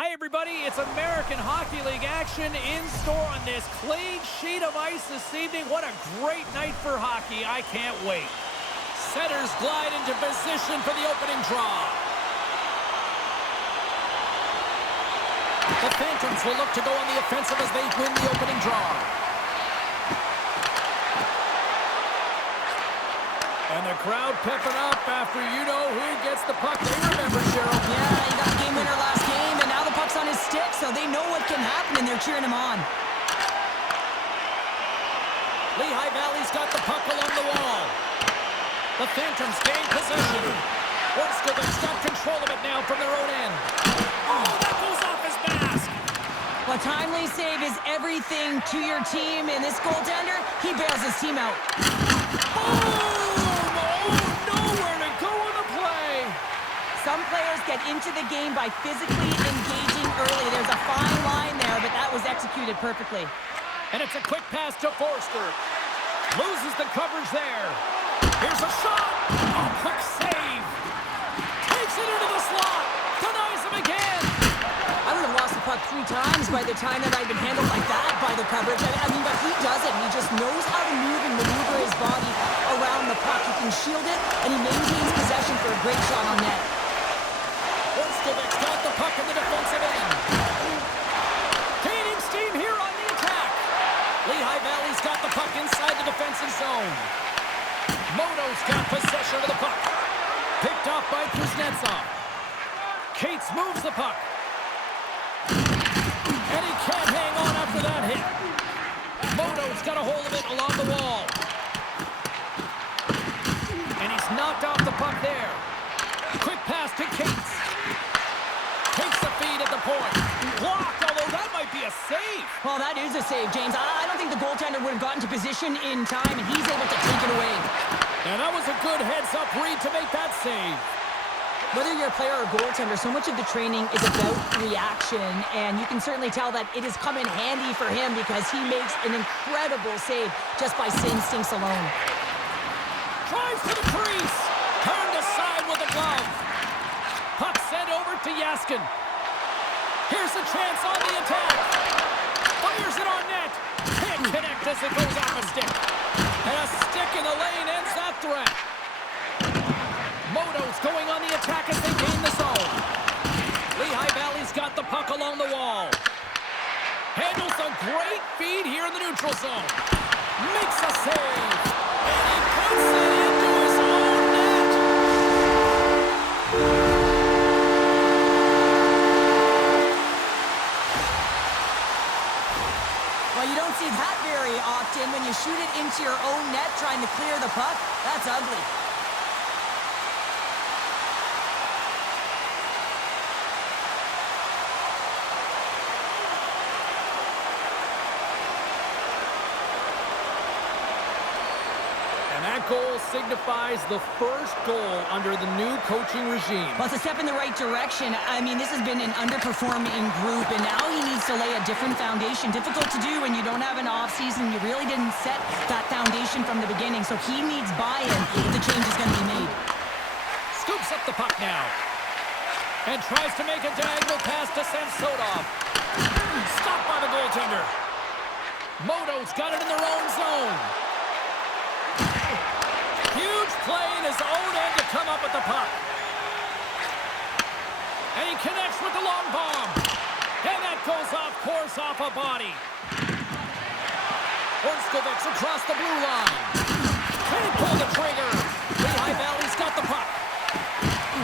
Hi everybody, it's American Hockey League action in store on this clean sheet of ice this evening. What a great night for hockey. I can't wait. Setters glide into position for the opening draw. The Phantoms will look to go on the offensive as they win the opening draw. And the crowd pepping up after you know who gets the puck. They remember, Cheryl. Yeah, he got the game winner last game, and now the puck's on his stick, so they know what can happen, and they're cheering him on. Lehigh Valley's got the puck along the wall. The Phantoms gain possession. Orskovich's got control of it now from their own end. Oh, that goes off his mask. A timely save is everything to your team, and this goaltender, he bails his team out. Some players get into the game by physically engaging early. There's a fine line there, but that was executed perfectly. And it's a quick pass to Forster. Loses the coverage there. Here's a shot. Oh, quick save. Takes it into the slot. Denies him again. I would have lost the puck 3 times by the time that I've been handled like that by the coverage. I mean, but he doesn't. He just knows how to move and maneuver his body around the puck. He can shield it, and he maintains possession for a great shot on net. Orskovich's got the puck in the defensive end. Gaining steam here on the attack. Lehigh Valley's got the puck inside the defensive zone. Modo's got possession of the puck. Picked off by Kuznetsov. Cates moves the puck. And he can't hang on after that hit. Modo's got a hold of it along the wall. And he's knocked off the puck there. Quick pass to Cates. Takes the feed at the point. Blocked, although that might be a save. Well, that is a save, James. I don't think the goaltender would have gotten to position in time, and he's able to take it away. And that was a good heads-up read to make that save. Whether you're a player or goaltender, so much of the training is about reaction, and you can certainly tell that it has come in handy for him because he makes an incredible save just by instincts alone. Drives to the crease. Turned aside with a glove. Puck sent over to Yaskin. Here's a chance on the attack. Fires it on net. Can't connect as it goes off a stick. And a stick in the lane ends that threat. Modo's going on the attack as they gain the zone. Lehigh Valley's got the puck along the wall. Handles a great feed here in the neutral zone. Makes a save. And he puts it into his own net. Well, you don't see that very often when you shoot it into your own net trying to clear the puck. That's ugly. That goal signifies the first goal under the new coaching regime. Well, it's a step in the right direction. I mean, this has been an underperforming group, and now he needs to lay a different foundation. Difficult to do when you don't have an offseason. You really didn't set that foundation from the beginning, so he needs buy-in if the change is going to be made. Scoops up the puck now. And tries to make a diagonal pass to Samsonov. Stopped by the goaltender. Modo's got it in their own zone. Huge play in his own end to come up with the puck. And he connects with the long bomb. And that goes off course off a body. Orskovich's across the blue line. Can't pull the trigger. Lehigh Valley's got the puck.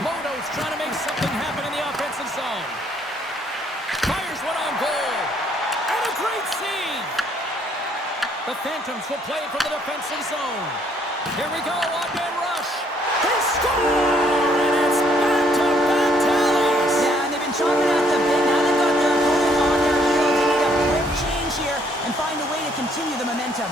Modo's trying to make something happen in the offensive zone. Fires one on goal. And a great save. The Phantoms will play from the defensive zone. Here we go, one-man rush. They score! And it's back-to-back tallies. Yeah, and they've been chomping at the bit. Now they've got their opponent on their heels. They need a quick change here and find a way to continue the momentum.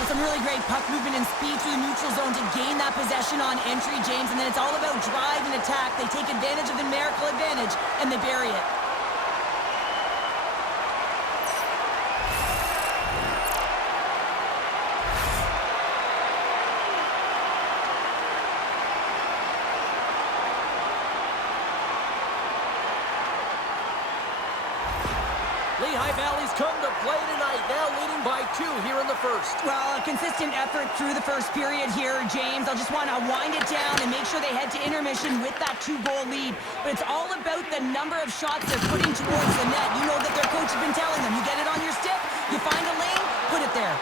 With some really great puck movement and speed through the neutral zone to gain that possession on entry, James. And then it's all about drive and attack. They take advantage of the numerical advantage, and they bury it. Lehigh Valley's come to play tonight, now leading by 2 here in the first. Well, a consistent effort through the first period here, James. I'll just want to wind it down and make sure they head to intermission with that 2-goal lead. But it's all about the number of shots they're putting towards the net. You know that their coach has been telling them, you get it on your stick, you find a lane, put it there.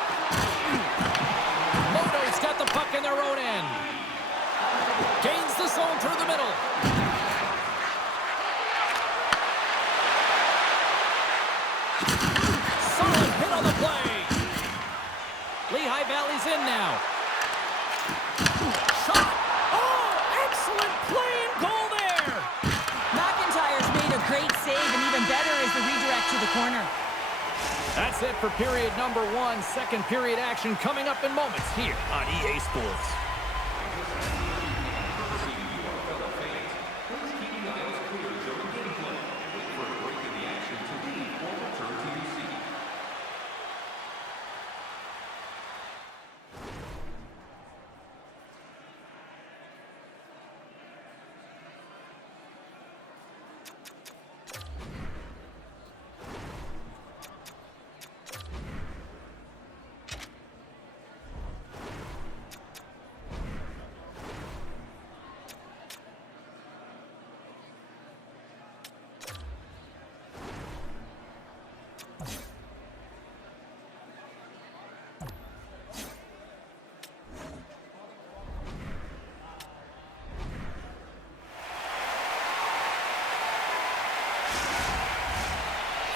Modo's got the puck in their own end. Gains the zone through the middle. Solid hit on the play. Lehigh Valley's in now. Shot. Oh, excellent play and goal there. McIntyre's made a great save, and even better is the redirect to the corner. That's it for period number 1. Second period action coming up in moments here on EA Sports.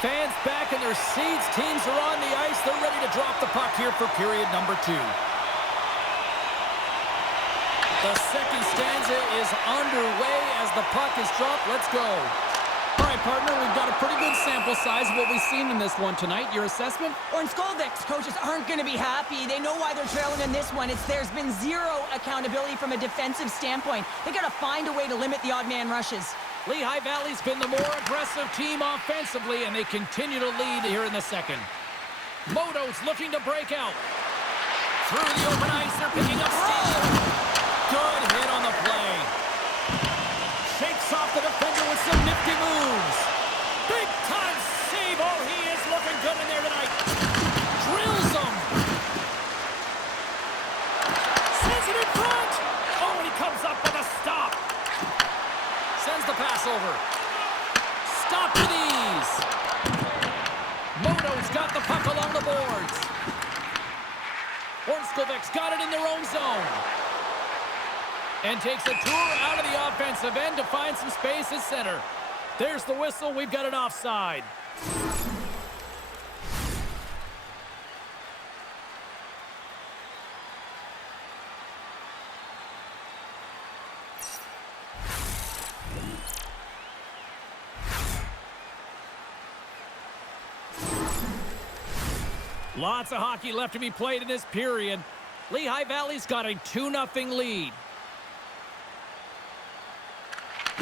Fans back in their seats. Teams are on the ice. They're ready to drop the puck here for period number 2. The second stanza is underway as the puck is dropped. Let's go. All right, partner, we've got a pretty good sample size of what we've seen in this one tonight. Your assessment? Ornskolvik's coaches aren't going to be happy. They know why they're trailing in this one. There's been zero accountability from a defensive standpoint. They got to find a way to limit the odd man rushes. Lehigh Valley's been the more aggressive team offensively, and they continue to lead here in the second. Modo's looking to break out. Through the open ice, they're picking up steam. Good hit on the play. Shakes off the defender with some nifty moves. Big time save. Oh, he is looking good in there tonight. Drills him. Sends it in front. Oh, and he comes up with a stop. Sends the pass over. Stop with ease. Modo's got the puck along the boards. Ornskolvik's got it in their own zone. And takes a tour out of the offensive end to find some space at center. There's the whistle. We've got an offside. Lots of hockey left to be played in this period. Lehigh Valley's got a 2-0 lead.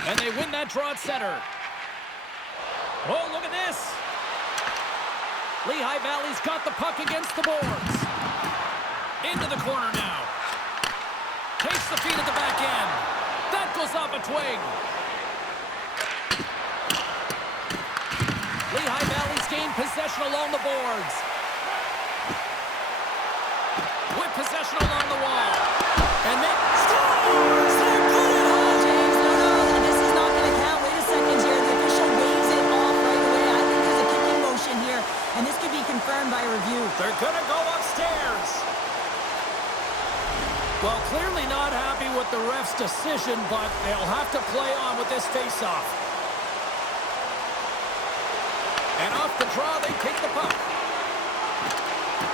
And they win that draw at center. Oh, look at this. Lehigh Valley's got the puck against the boards. Into the corner now. Takes the feed at the back end. That goes off a twig. Lehigh Valley's gained possession along the boards. With possession along the wall. And they scores! They're good! Oh, James, no, this is not going to count. Wait a second here. The official waves it off right away. I think there's a kicking motion here, and this could be confirmed by a review. They're going to go upstairs. Well, clearly not happy with the ref's decision, but they'll have to play on with this faceoff. And off the draw, they take the puck.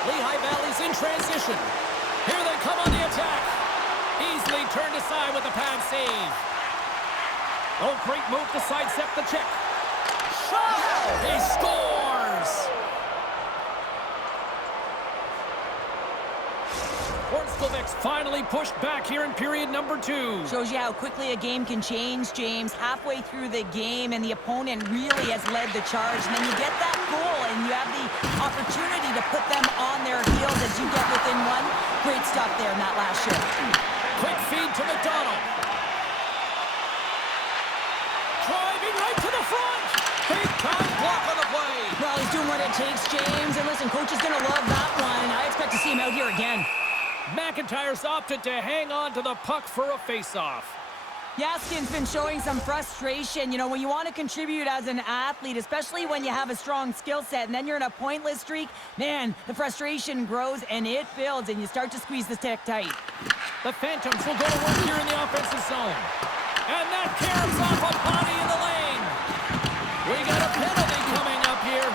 Lehigh Valley's in transition. Here they come on the attack. Easily turned aside with a pad save. Oh, great move to sidestep the check. Shot! He scores! Ornskolvik's finally pushed back here in period number 2. Shows you how quickly a game can change, James. Halfway through the game, and the opponent really has led the charge. And then you get that goal, and you have the opportunity to put them on their heels as you get within one. Great stuff there in that last shift. Quick feed to McDonald. Driving right to the front. Big time block on the play. Well, Well, he's doing what it takes, James. And listen, coach is going to love that one. I expect to see him out here again. McIntyre's opted to hang on to the puck for a face-off. Yaskin's been showing some frustration. You know, when you want to contribute as an athlete, especially when you have a strong skill set, and then you're in a pointless streak, man, the frustration grows and it builds, and you start to squeeze the stick tight. The Phantoms will go to work here in the offensive zone. And that caroms off a body in the lane. We got a penalty coming up here.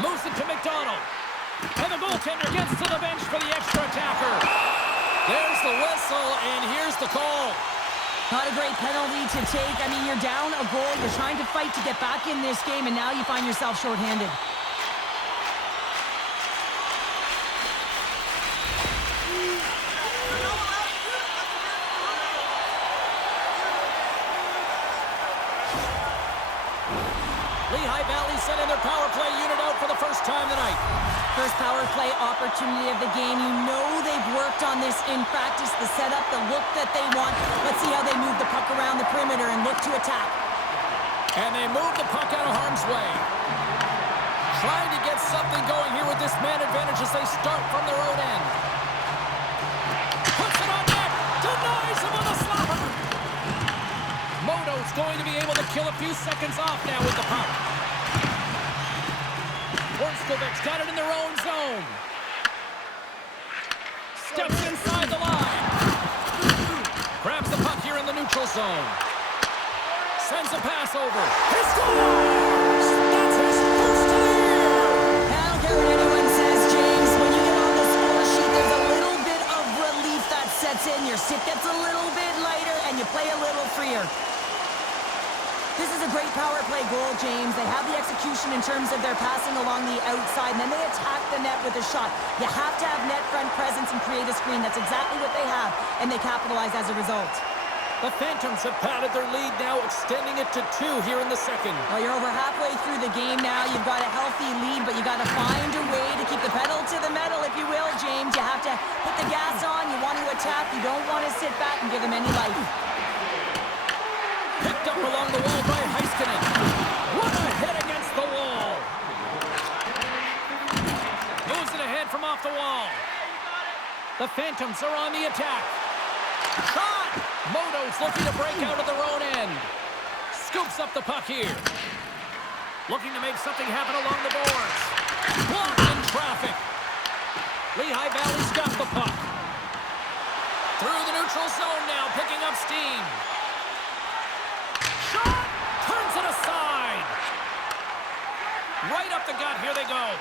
Moves it to McDonald. And the goaltender gets to the bench for the extra attacker. There's the whistle, and here's the call. Not a great penalty to take. I mean, you're down a goal. You're trying to fight to get back in this game, and now you find yourself shorthanded. Lehigh Valley sending their power play unit out for the first time tonight. First power play opportunity of the game. You know they've worked on this in practice, the setup, the look that they want. Let's see how they move the puck around the perimeter and look to attack. And they move the puck out of harm's way. Trying to get something going here with this man advantage as they start from their own end. Puts it on net. Denies him on the slapper. Modo's going to be able to kill a few seconds off now with the puck. Horskovik's got it in their own zone. Steps inside the line. Grabs the puck here in the neutral zone. Sends a pass over. He scores! That's his first of the year! I don't care what anyone says, James. When you get on the score sheet, there's a little bit of relief that sets in. Your stick gets a little bit lighter, and you play a little freer. This is a great power play goal, James. They have the execution in terms of their passing along the outside, and then they attack the net with a shot. You have to have net front presence and create a screen. That's exactly what they have, and they capitalize as a result. The Phantoms have padded their lead now, extending it to 2 here in the second. Well, you're over halfway through the game now. You've got a healthy lead, but you got to find a way to keep the pedal to the metal, if you will, James. You have to put the gas on. You want to attack. You don't want to sit back and give them any life. Picked up along the wall by Heiskanen. What a hit against the wall. Moves it ahead from off the wall. The Phantoms are on the attack. Shot! Modo's looking to break out of their own end. Scoops up the puck here. Looking to make something happen along the boards. Blocked in traffic. Lehigh Valley's got the puck. Through the neutral zone now, picking up steam. Shot! Turns it aside. Right up the gut, here they go.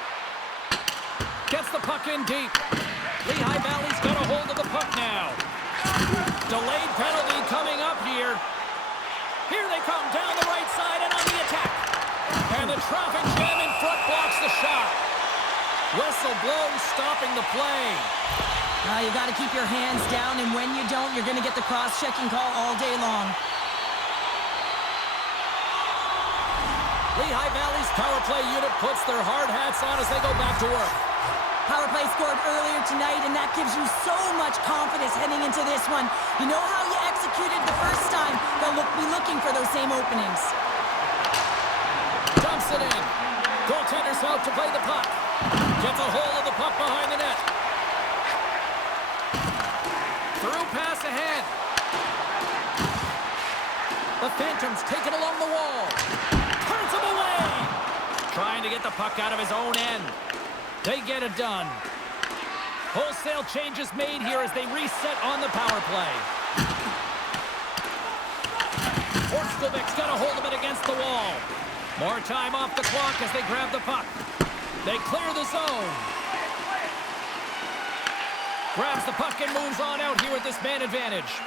Gets the puck in deep. Lehigh Valley's got a hold of the puck now. Delayed penalty coming up here. Here they come down the right side and on the attack. And the traffic jam in front blocks the shot. Whistle blows, stopping the play. You got to keep your hands down, and when you don't, you're going to get the cross-checking call all day long. Lehigh Valley's power play unit puts their hard hats on as they go back to work. Power play scored earlier tonight, and that gives you so much confidence heading into this one. You know how you executed the first time. They'll be looking for those same openings. Dumps it in. Goaltender's out to play the puck. Gets a hold of the puck behind the net. Through pass ahead. The Phantoms take it along the wall. Turns him away. Trying to get the puck out of his own end. They get it done. Wholesale changes made here as they reset on the power play. Horskovik's got a hold of it against the wall. More time off the clock as they grab the puck. They clear the zone. Grabs the puck and moves on out here with this man advantage.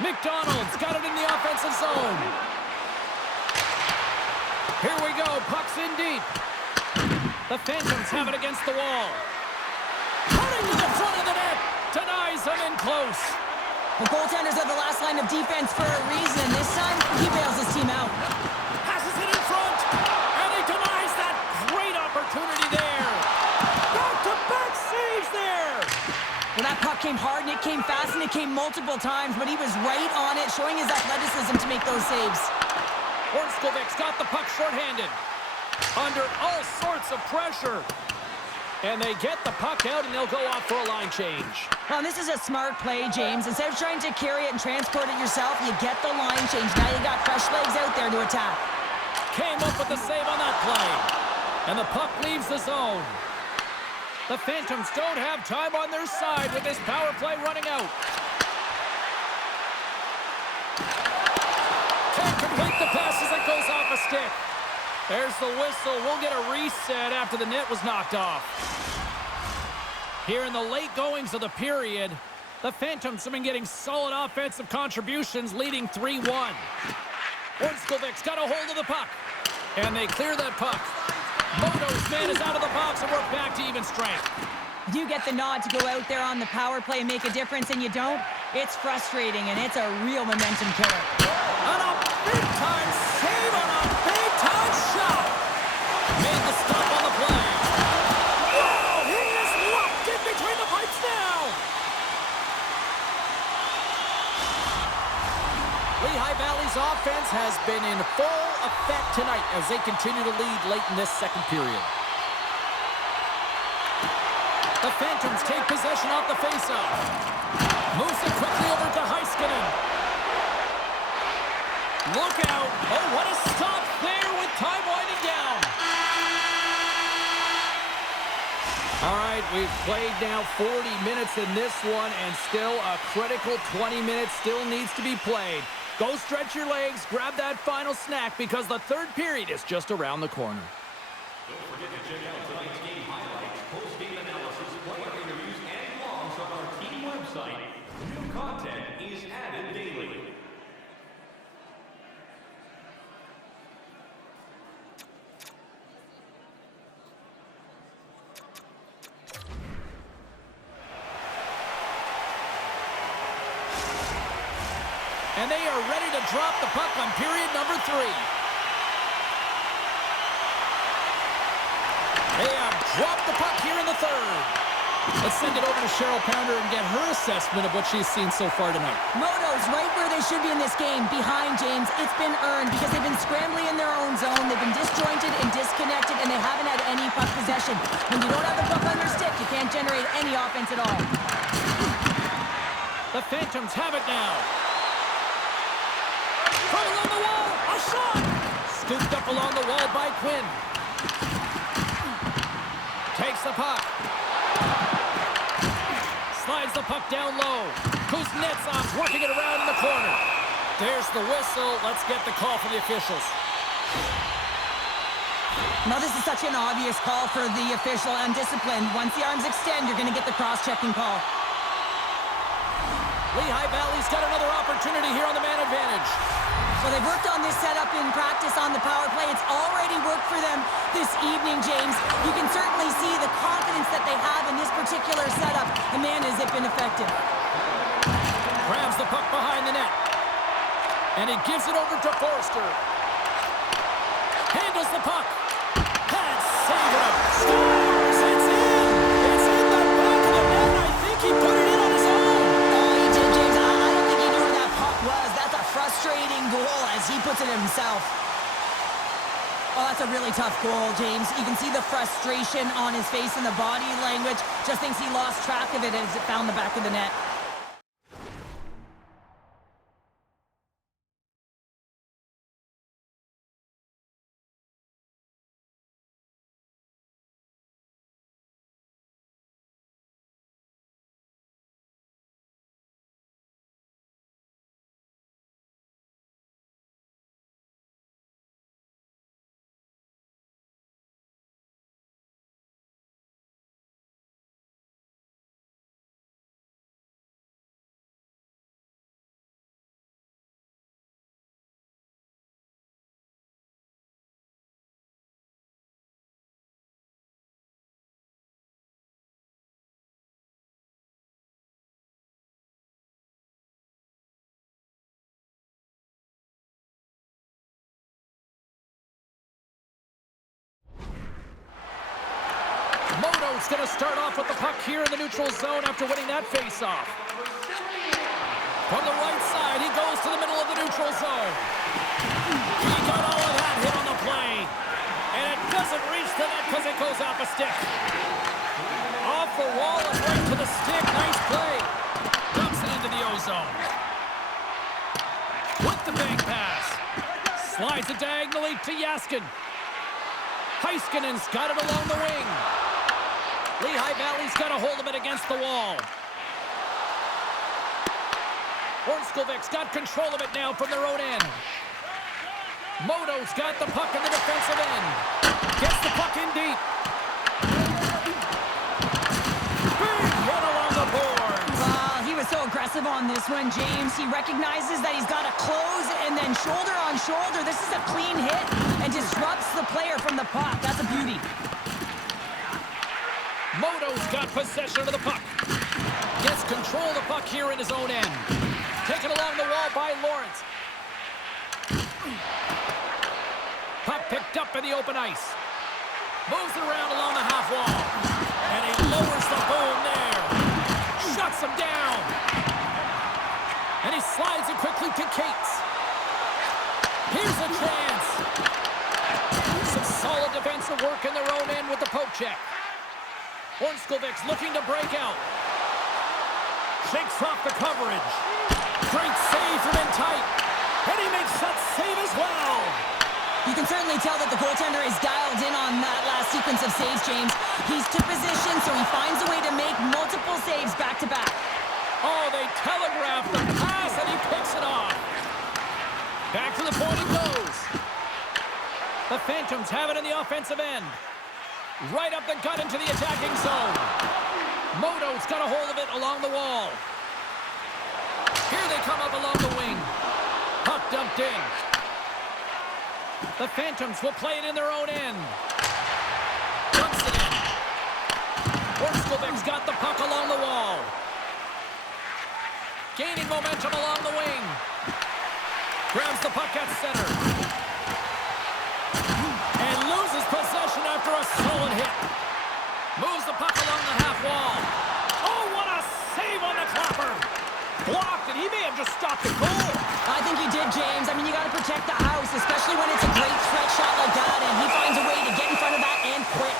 McDonald's got it in the offensive zone. Here we go. Puck's in deep. The Phantoms have it against the wall. Cutting to the front of the net. Denies him in close. The goaltenders are the last line of defense for a reason. This time, he bails his team out. Passes it in front. And he denies that great opportunity there. Back-to-back saves there. Well, that puck came hard, and it came fast, and it came multiple times, but he was right on it, showing his athleticism to make those saves. Orskovik's got the puck shorthanded. Under all sorts of pressure. And they get the puck out, and they'll go off for a line change. Well, this is a smart play, James. Instead of trying to carry it and transport it yourself, you get the line change. Now you got fresh legs out there to attack. Came up with the save on that play. And the puck leaves the zone. The Phantoms don't have time on their side with this power play running out. Can't complete the pass as it goes off a stick. There's the whistle. We'll get a reset after the net was knocked off. Here in the late goings of the period, the Phantoms have been getting solid offensive contributions, leading 3-1. Orskovik's got a hold of the puck. And they clear that puck. Modo's man is out of the box, and we're back to even strength. You get the nod to go out there on the power play and make a difference, and you don't. It's frustrating, and it's a real momentum killer. On a big-time save on a big-time shot. Made the stop on the play. Whoa, he is locked in between the pipes now. Lehigh Valley's offense has been in full effect tonight as they continue to lead late in this second period. The Phantoms take possession off the faceoff. Moves it quickly over to Heiskanen. Look out. Oh, what a stop there with time winding down. All right, we've played now 40 minutes in this one, and still a critical 20 minutes still needs to be played. Go stretch your legs, grab that final snack, because the third period is just around the corner. Don't forget to check out tonight's game highlights, post-game analysis, player interviews, and blogs on our team website. New content is added daily. And they are ready to drop the puck on period number 3. They have dropped the puck here in the third. Let's send it over to Cheryl Pounder and get her assessment of what she's seen so far tonight. Modo's right where they should be in this game, behind James. It's been earned because they've been scrambling in their own zone. They've been disjointed and disconnected, and they haven't had any puck possession. When you don't have the puck on your stick, you can't generate any offense at all. The Phantoms have it now. From along the wall, a shot! Scooped up along the wall by Quinn. Takes the puck. Slides the puck down low. Kuznetsov's working it around in the corner. There's the whistle. Let's get the call from the officials. Now, this is such an obvious call for the official, undisciplined. Once the arms extend, you're going to get the cross-checking call. Lehigh Valley's got another opportunity here on the man advantage. Well, they've worked on this setup in practice on the power play. It's already worked for them this evening, James. You can certainly see the confidence that they have in this particular setup. And man, has it been effective. Grabs the puck behind the net. And he gives it over to Forster. Handles the puck. Has saved it. Scores! It's in! It's in the back of the net. I think he put it in on his own. Oh, he did, James. I don't think he knew where that puck was. That's a frustrating goal as he puts it himself. Oh, that's a really tough goal, James. You can see the frustration on his face and the body language. Just thinks he lost track of it as it found the back of the net. Modo's going to start off with the puck here in the neutral zone after winning that faceoff. From the right side, he goes to the middle of the neutral zone. He got all of that hit on the play. And it doesn't reach the net because it goes off a stick. Off the wall and right to the stick. Nice play. Dumps it into the ozone. With the bank pass. Slides it diagonally to Jaskin. Heiskanen's got it along the wing. Lehigh Valley's got a hold of it against the wall. Ornskovic's got control of it now from their own end. Modo's got the puck in the defensive end. Gets the puck in deep. Big hit along the boards. He was so aggressive on this one, James. He recognizes that he's got to close and then shoulder on shoulder. This is a clean hit and disrupts the player from the puck. That's a beauty. Modo's got possession of the puck. Gets control of the puck here in his own end. Taken along the wall by Lawrence. Puck picked up in the open ice. Moves it around along the half wall. And he lowers the boom there. Shuts him down. And he slides it quickly to Cates. Here's a chance. Some solid defensive work in their own end with the poke check. Ornskovic's looking to break out. Shakes off the coverage. Great save from in tight. And he makes that save as well. You can certainly tell that the goaltender is dialed in on that last sequence of saves, James. He's to position, so he finds a way to make multiple saves back-to-back. Oh, they telegraph the pass, and he picks it off. Back to the point it goes. The Phantoms have it in the offensive end. Right up the gut into the attacking zone. Modo's got a hold of it along the wall. Here they come up along the wing. Puck dumped in. The Phantoms will play it in their own end. Dumps it in. Ornskovic's got the puck along the wall. Gaining momentum along the wing. Grabs the puck at center. And loses possession after a solid hit. Moves the puck along the half wall. Oh, what a save on the clapper. Blocked, and he may have just stopped the goal. I think he did, James. I mean, you got to protect the house, especially when it's a great threat shot like that, and he finds a way to get in front of that and quick.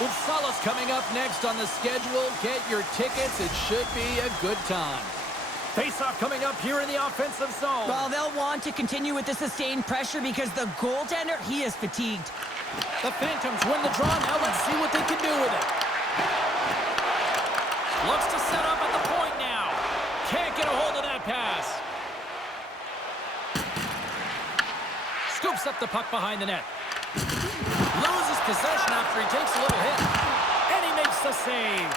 Uppsala's coming up next on the schedule. Get your tickets. It should be a good time. Face-off coming up here in the offensive zone. Well, they'll want to continue with the sustained pressure because the goaltender, he is fatigued. The Phantoms win the draw. Now let's see what they can do with it. Looks to set up at the point now. Can't get a hold of that pass. Scoops up the puck behind the net. Loses possession after he takes a little hit. And he makes the save.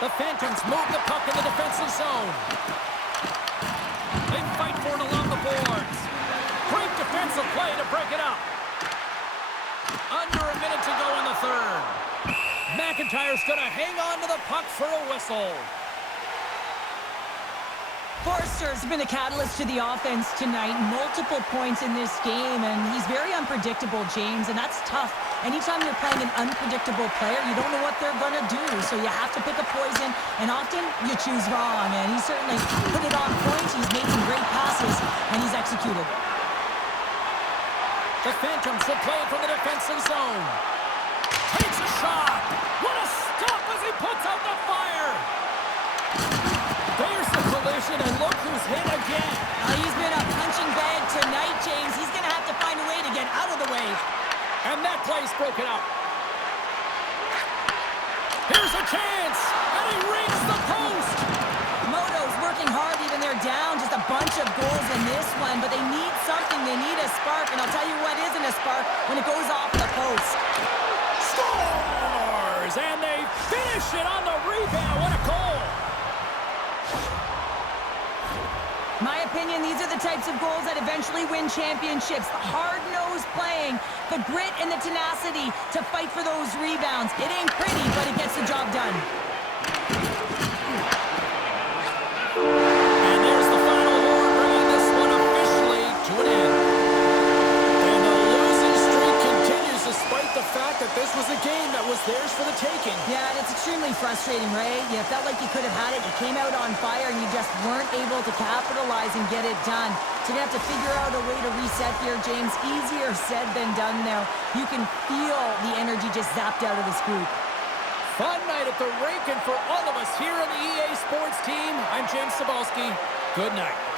The Phantoms move the puck in the defensive zone. They fight for it along the boards. Great defensive play to break it up. Under a minute to go in the third. McIntyre's going to hang on to the puck for a whistle. Forster's been a catalyst to the offense tonight. Multiple points in this game, and he's very unpredictable, James, and that's tough. Anytime you're playing an unpredictable player, you don't know what they're going to do, so you have to pick a poison, and often you choose wrong, and he certainly put it on point. He's made some great passes, and he's executed. The Phantoms will play it from the defensive zone. Takes a shot. What a stop as he puts out the fire. There's the collision, and look who's hit again. He's been a punching bag tonight, James. He's going to have to find a way to get out of the way. And that play's broken up. Here's a chance, and he rings the post. Modo's working hard even they're down. Just a bunch of goals in this one, but they need something. They need a spark, and I'll tell you what isn't a spark when it goes off the post. Scores! And they finish it on the rebound. What a goal! My opinion, these are the types of goals that eventually win championships. The hard-nosed playing, the grit and the tenacity to fight for those rebounds. It ain't pretty, but it gets the job done. And there's the final horn, bringing this one officially to an end. And the losing streak continues despite the fact that this was a game that was theirs for the taking. Yeah, and it's extremely frustrating. frustrating, Ray. You felt like you could have had it. You came out on fire, and you just weren't able to capitalize and get it done. So you're going to have to figure out a way to reset here, James. Easier said than done now. You can feel the energy just zapped out of this group. Fun night at the rink, and for all of us here on the EA Sports team, I'm James Cebulski. Good night.